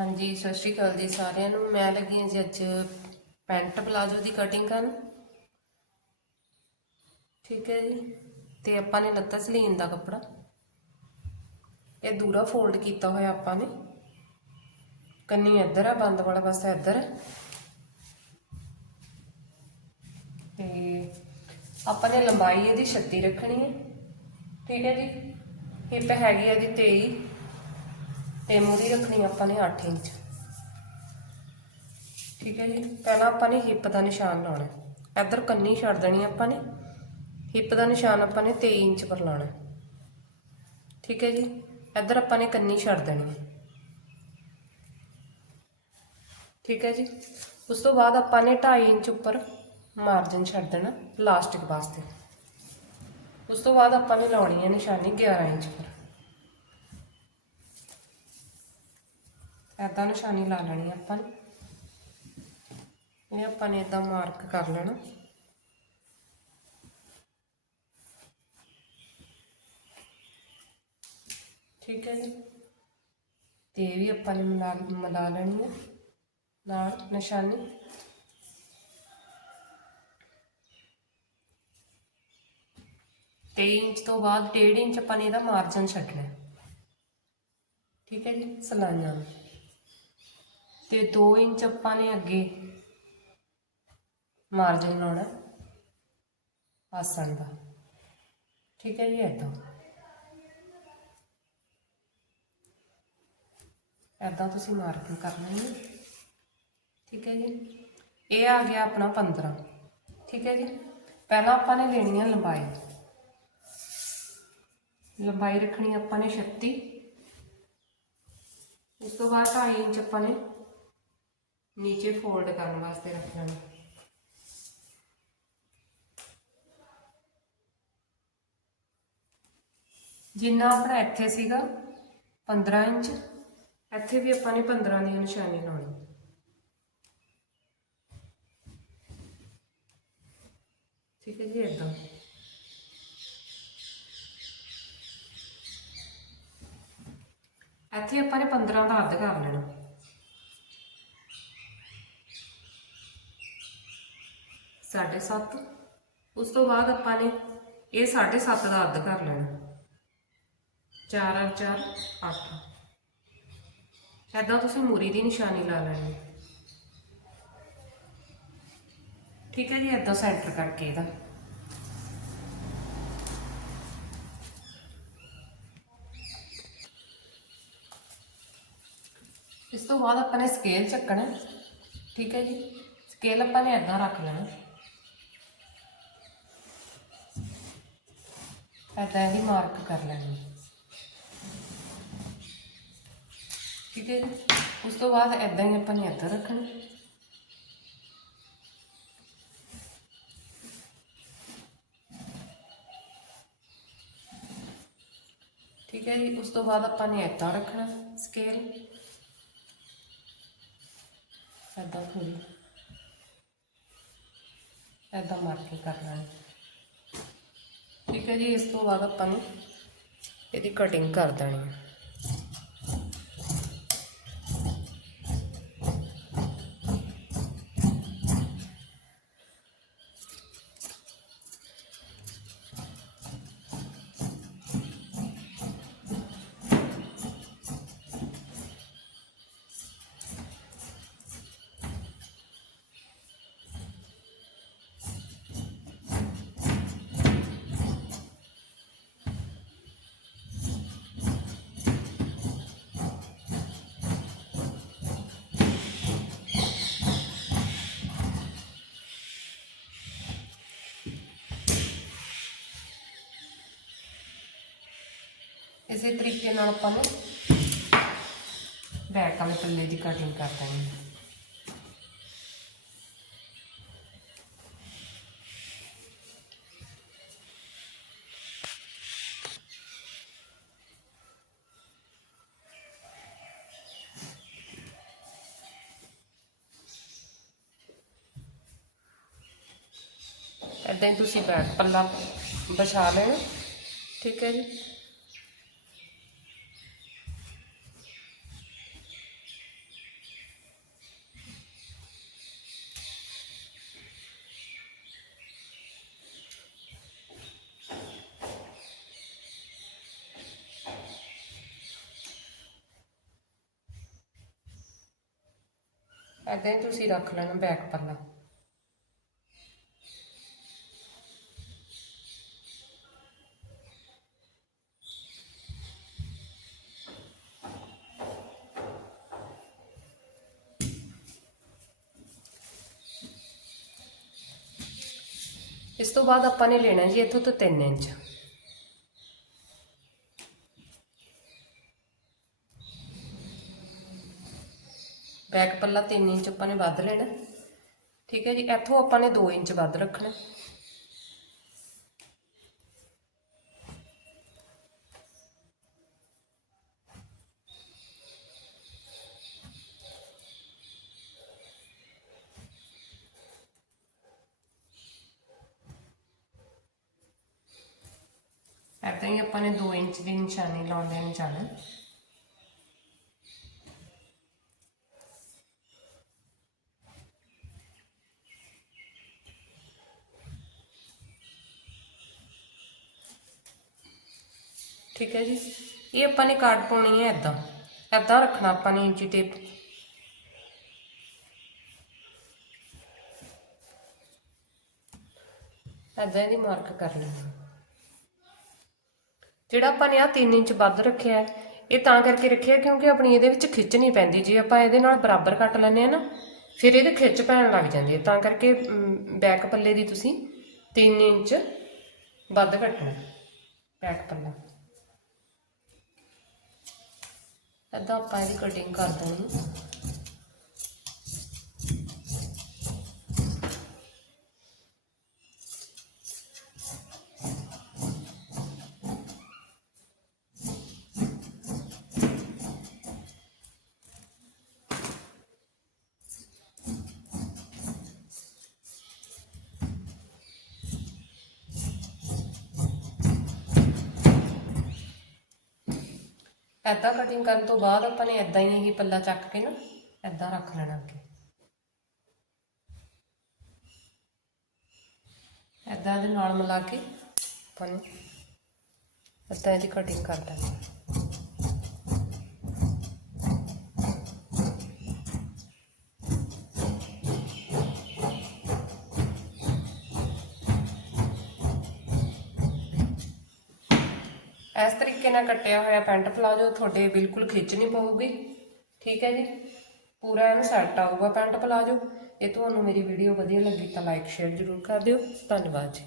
ਹਾਂਜੀ, ਸਤਿ ਸ਼੍ਰੀ ਅਕਾਲ ਜੀ ਸਾਰਿਆਂ ਨੂੰ। ਮੈਂ ਲੱਗੀ ਹਾਂ ਜੀ ਅੱਜ ਪੈਂਟ ਪਲਾਜ਼ੋ ਦੀ ਕਟਿੰਗ ਕਰਨ। ਠੀਕ ਹੈ ਜੀ। ਤੇ ਆਪਾਂ ਨੇ ਲੱਤਾ ਸਲੀਨ ਦਾ ਕੱਪੜਾ। ਇਹ ਦੂਰਾ ਫੋਲਡ ਕੀਤਾ ਹੋਇਆ ਆਪਾਂ ਨੇ। ਕੰਨੀ ਇੱਧਰ ਆ, ਬੰਦ ਵਾਲਾ ਪਾਸਾ ਇੱਧਰ। ਹੈ ਤੇ ਆਪਾਂ ਨੇ ਲੰਬਾਈ ਇਹਦੀ 36 ਰੱਖਣੀ ਹੈ। ਠੀਕ ਹੈ ਜੀ। ਹਿੱਪ ਹੈਗੀ ਇਹਦੀ 23 ਤੇ ਮੂਰੀ ਰੱਖਣੀ ਆਪਾਂ ਨੇ 8 ਇੰਚ। ਠੀਕ ਹੈ ਜੀ? ਪਹਿਲਾਂ ਆਪਾਂ ਨੇ ਹਿੱਪ ਦਾ ਨਿਸ਼ਾਨ ਲਾਉਣਾ ਇੱਧਰ ਕੰਨੀ ਛੱਡ ਦੇਣੀ ਆਪਾਂ ਨੇ। ਹਿੱਪ ਦਾ ਨਿਸ਼ਾਨ ਆਪਾਂ ਨੇ 23 ਇੰਚ ਪਰ ਲਾਉਣਾ ਠੀਕ ਹੈ ਜੀ? ਇੱਧਰ ਆਪਾਂ ਨੇ ਕੰਨੀ ਛੱਡ ਦੇਣੀ ਹੈ। ਠੀਕ ਹੈ ਜੀ? ਉਸ ਤੋਂ ਬਾਅਦ ਆਪਾਂ ਨੇ 2.5 ਇੰਚ ਉੱਪਰ ਮਾਰਜਨ ਛੱਡ ਦੇਣਾ ਲਾਸਟਿਕ ਵਾਸਤੇ। ਉਸ ਤੋਂ ਬਾਅਦ ਆਪਾਂ ਨੇ ਲਾਉਣੀ ਹੈ ਨਿਸ਼ਾਨੀ 11 ਇੰਚ ਪਰ। ਐਦਾਂ ਨਿਸ਼ਾਨੀ ਲਾ ਲੈਣੀ ਆਪਾਂ ਨੇ। ਇਹ ਆਪਾਂ ਨੇ ਇਦਾਂ ਮਾਰਕ ਕਰ ਲੈਣਾ। ਠੀਕ ਹੈ ਜੀ। ਤੇ ਇਹ ਵੀ ਆਪਾਂ ਨੇ ਮਿਲਾ ਮਿਲਾ ਲੈਣੀ ਹੈ ਨਾਲ ਨਿਸ਼ਾਨੀ। ਤੇਈ ਇੰਚ ਤੋਂ ਬਾਅਦ 1.5 ਇੰਚ ਆਪਾਂ ਨੇ ਇਹਦਾ ਮਾਰਜਨ ਛੱਡਣਾ। ਠੀਕ ਹੈ ਜੀ, ਸਲਾਈਆਂ। ਤੇ 2 ਇੰਚ ਆਪਾਂ ਨੇ ਅੱਗੇ ਮਾਰਜਨ ਲਾਉਣਾ ਆਸਣ ਦਾ। ਠੀਕ ਹੈ ਜੀ ਏਦਾਂ। ਏਦਾਂ ਤੁਸੀਂ ਮਾਰਕਿੰਗ ਕਰਨਾ ਹੈ ਠੀਕ ਹੈ ਜੀ। ਇਹ ਆ ਗਿਆ ਆਪਣਾ 15 ਠੀਕ ਹੈ ਜੀ। ਪਹਿਲਾਂ ਆਪਾਂ ਨੇ ਲੈਣੀ ਹੈ ਲੰਬਾਈ। ਲੰਬਾਈ ਰੱਖਣੀ ਆਪਾਂ ਨੇ 36 ਉਸ ਤੋਂ ਬਾਅਦ 2.5 ਇੰਚ ਆਪਾਂ ਨੇ ਨੀਚੇ ਫੋਲਡ ਕਰਨ ਵਾਸਤੇ ਰੱਖ ਲੈਣਾ ਜਿੰਨਾ ਆਪਣਾ ਇੱਥੇ ਸੀਗਾ 15 ਇੰਚ, ਇੱਥੇ ਵੀ ਆਪਾਂ ਨੇ 15 ਦੀ ਨਿਸ਼ਾਨੀ ਲਾਉਣੀ ਠੀਕ ਹੈ ਜੀ ਇਦਾਂ ਇੱਥੇ ਆਪਾਂ ਨੇ 15 ਦਾ ਅੱਧ ਕਰ ਲੈਣਾ। ਸਾਢੇ ਸੱਤ। ਉਸ ਤੋਂ ਬਾਅਦ ਆਪਾਂ ਨੇ ਇਹ ਸਾਢੇ ਸੱਤ ਦਾ ਅੱਧ ਕਰ ਲੈਣਾ। 4 ਔਰ 4 8 ਐਦਾਂ ਤੁਸੀਂ ਮੂਰੀ ਦੀ ਨਿਸ਼ਾਨੀ ਲਾ ਲੈਣੀ। ਠੀਕ ਹੈ ਜੀ ਐਦਾਂ ਸੈਂਟਰ ਕਰਕੇ ਇਹਦਾ। ਇਸ ਤੋਂ ਬਾਅਦ ਆਪਾਂ ਨੇ ਸਕੇਲ ਚੱਕਣਾ। ਠੀਕ ਹੈ ਜੀ ਸਕੇਲ ਆਪਾਂ ਨੇ ਐਦਾਂ ਰੱਖ ਲੈਣਾ। ਐਦਾਂ ਇਹਦੀ ਮਾਰਕ ਕਰ ਲੈਣੀ ਠੀਕ ਹੈ ਜੀ ਉਸ ਤੋਂ ਬਾਅਦ ਐਦਾਂ ਹੀ ਆਪਾਂ ਨੇ ਐਦਾਂ ਰੱਖਣਾ। ਠੀਕ ਹੈ ਜੀ, ਉਸ ਤੋਂ ਬਾਅਦ ਆਪਾਂ ਨੇ ਐਦਾਂ ਰੱਖਣਾ ਸਕੇਲ ਐਦਾਂ ਥੋੜੀ ਐਦਾਂ ਮਾਰਕਿੰਗ ਕਰਨਾ ਹੈ ਠੀਕ ਹੈ ਜੀ ਇਸ ਤੋਂ ਬਾਅਦ ਆਪਾਂ ਨੂੰ ਇਹਦੀ ਕਟਿੰਗ ਕਰ ਦੇਣੀ ਹੈ। ਇਸੇ ਤਰੀਕੇ ਨਾਲ ਆਪਾਂ ਨੂੰ ਬੈਕ ਵਾਲੇ ਪੱਲੇ ਦੀ ਕਟਿੰਗ ਕਰ ਦੇਣੀ ਹੈ। ਏਦਾਂ ਹੀ ਤੁਸੀਂ ਬੈਕ ਪੱਲਾ ਵਿਛਾ ਲੈਣਾ, ਠੀਕ ਹੈ ਜੀ? ਐਦਾਂ ਹੀ ਤੁਸੀਂ ਰੱਖ ਲੈਣਾ ਬੈਕ ਪੱਲਾ। ਇਸ ਤੋਂ ਬਾਅਦ ਆਪਾਂ ਨੇ ਲੈਣਾ ਜੀ ਇੱਥੋਂ ਤੋਂ 3 ਇੰਚ। ਬੈਕ ਪੱਲਾ 3 ਇੰਚ ਆਪਾਂ ਨੇ ਵੱਧ ਲੈਣਾ। ਠੀਕ ਹੈ ਜੀ, ਇੱਥੋਂ ਆਪਾਂ ਨੇ 2 ਇੰਚ ਵੱਧ ਰੱਖਣਾ। ਏਦਾਂ ਹੀ ਆਪਾਂ ਨੇ 2 ਇੰਚ ਦੀ ਨਿਸ਼ਾਨੀ ਲਾਉਂਦੇ ਨੇ ਜਾਣਾ ਠੀਕ ਹੈ ਜੀ। ਇਹ ਆਪਾਂ ਨੇ ਕਾਟ ਪਾਉਣੀ ਹੈ ਏਦਾਂ। ਏਦਾਂ ਰੱਖਣਾ ਆਪਾਂ ਨੇ ਇੰਚੀ ਟੇਪ। ਏਦਾਂ ਇਹਦੀ ਮਾਰਕ ਕਰ ਲੈਣੀ ਜਿਹੜਾ ਆਪਾਂ ਨੇ ਆ 3 ਇੰਚ ਵੱਧ ਰੱਖਿਆ ਹੈ, ਇਹ ਤਾਂ ਕਰਕੇ ਰੱਖਿਆ ਕਿਉਂਕਿ ਆਪਣੀ ਇਹਦੇ ਵਿੱਚ ਖਿੱਚ ਨਹੀਂ ਪੈਂਦੀ। ਜੇ ਆਪਾਂ ਇਹਦੇ ਨਾਲ ਬਰਾਬਰ ਕੱਟ ਲੈਂਦੇ ਆ ਨਾ ਫਿਰ ਇਹਦੇ ਖਿੱਚ ਪੈਣ ਲੱਗ ਜਾਂਦੀ ਹੈ। ਤਾਂ ਕਰਕੇ ਬੈਕ ਪੱਲੇ ਦੀ ਤੁਸੀਂ 3 ਇੰਚ ਵੱਧ ਕੱਟਣਾ ਬੈਕ ਪੱਲਾ। ਏਦਾਂ ਆਪਾਂ ਇਹਦੀ ਕਟਿੰਗ ਕਰ ਦੇਣੀ। ਏਦਾਂ ਕਟਿੰਗ ਕਰਨ ਤੋਂ ਬਾਅਦ ਆਪਾਂ ਨੇ ਏਦਾਂ ਹੀ ਇਹ ਪੱਲਾ ਚੱਕ ਕੇ ਨਾ ਏਦਾਂ ਰੱਖ ਲੈਣਾ ਅੱਗੇ। ਏਦਾਂ ਦੇ ਨਾਲ ਮਿਲਾ ਕੇ ਆਪਾਂ ਨੇ ਏਦਾਂ ਇਹਦੀ ਕਟਿੰਗ ਕਰ ਦੇਣੀ। ਤਰੀਕੇ ਨਾਲ ਕੱਟਿਆ ਹੋਇਆ ਪੈਂਟ ਪਲਾਜੋ ਤੁਹਾਡੇ ਬਿਲਕੁਲ ਖਿੱਚ ਨਹੀਂ ਪਊਗੀ। ਠੀਕ ਹੈ ਜੀ? ਪੂਰਾ ਇਹਨੂੰ ਸੈੱਟ ਆਊਗਾ ਪੈਂਟ ਪਲਾਜੋ। ਇਹ ਤੁਹਾਨੂੰ ਮੇਰੀ ਵੀਡੀਓ ਵਧੀਆ ਲੱਗੀ ਤਾਂ ਲਾਈਕ ਸ਼ੇਅਰ ਜ਼ਰੂਰ ਕਰ ਦਿਓ। ਧੰਨਵਾਦ ਜੀ।